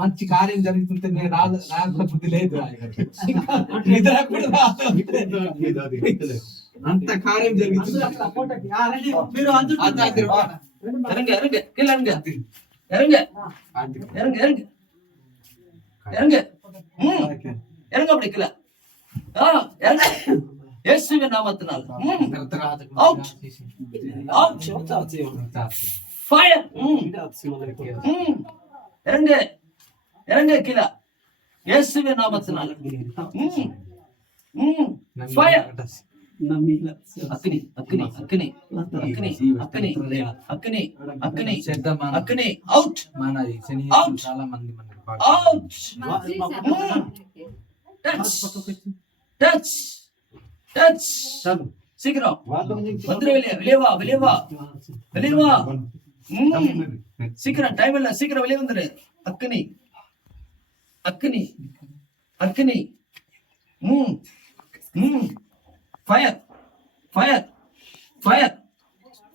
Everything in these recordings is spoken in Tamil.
మంచి కార్యం జరుగుతుంటే నాకు బుద్ధి లేదు అంత కార్యం జరుగుతుంది. இயேசுவின் நாமத்தினால் ஃபயர் இறங்க இறங்க கீழே இயேசுவின் நாமத்தினால் ஃபயர் அக்னி அக்னி அக்னி அக்னி அக்னி அக்னி அக்னி அக்னி out out out touch touch touch சீக்கிரம் வந்துரு வெளியே வா வெளியே வா வெளியே வா சீக்கிரம் டைம் இல்ல சீக்கிரம் வெளியே வந்துரு அக்னி அக்னி அக்னி fire fire fire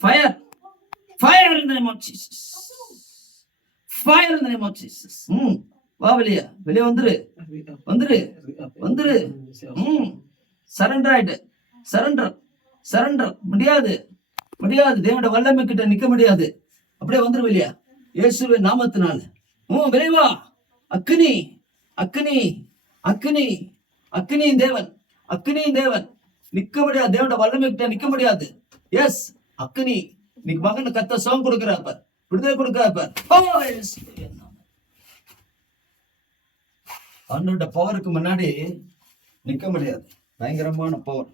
fire fire in the name of Jesus fire in the name of Jesus வா வெளியே வெளியே வந்துரு வந்துரு வந்துரு சரண்டர் ஆயிட்டு சரண்டர் சரண்டர் முடியாது முடியாது தேவனுடைய வல்லமை கிட்ட நிக்க முடியாது அப்படியே வந்துரு வெளியா இயேசுவின் நாமத்தினால விரைவா அக்னி அக்னி அக்னி அக்னியின் தேவன் அக்னியின் தேவன் நிக்க முடியாது தேவனுடைய வல்லமை கிட்ட நிக்க முடியாது எஸ் அக்னி இன்னைக்கு மகன் கத்த சுகம் கொடுக்கிறாப்ப விடுதலை கொடுக்கிறாப்ப அவனோட பவருக்கு முன்னாடி நிக்க முடியாது பயங்கரமான பவர்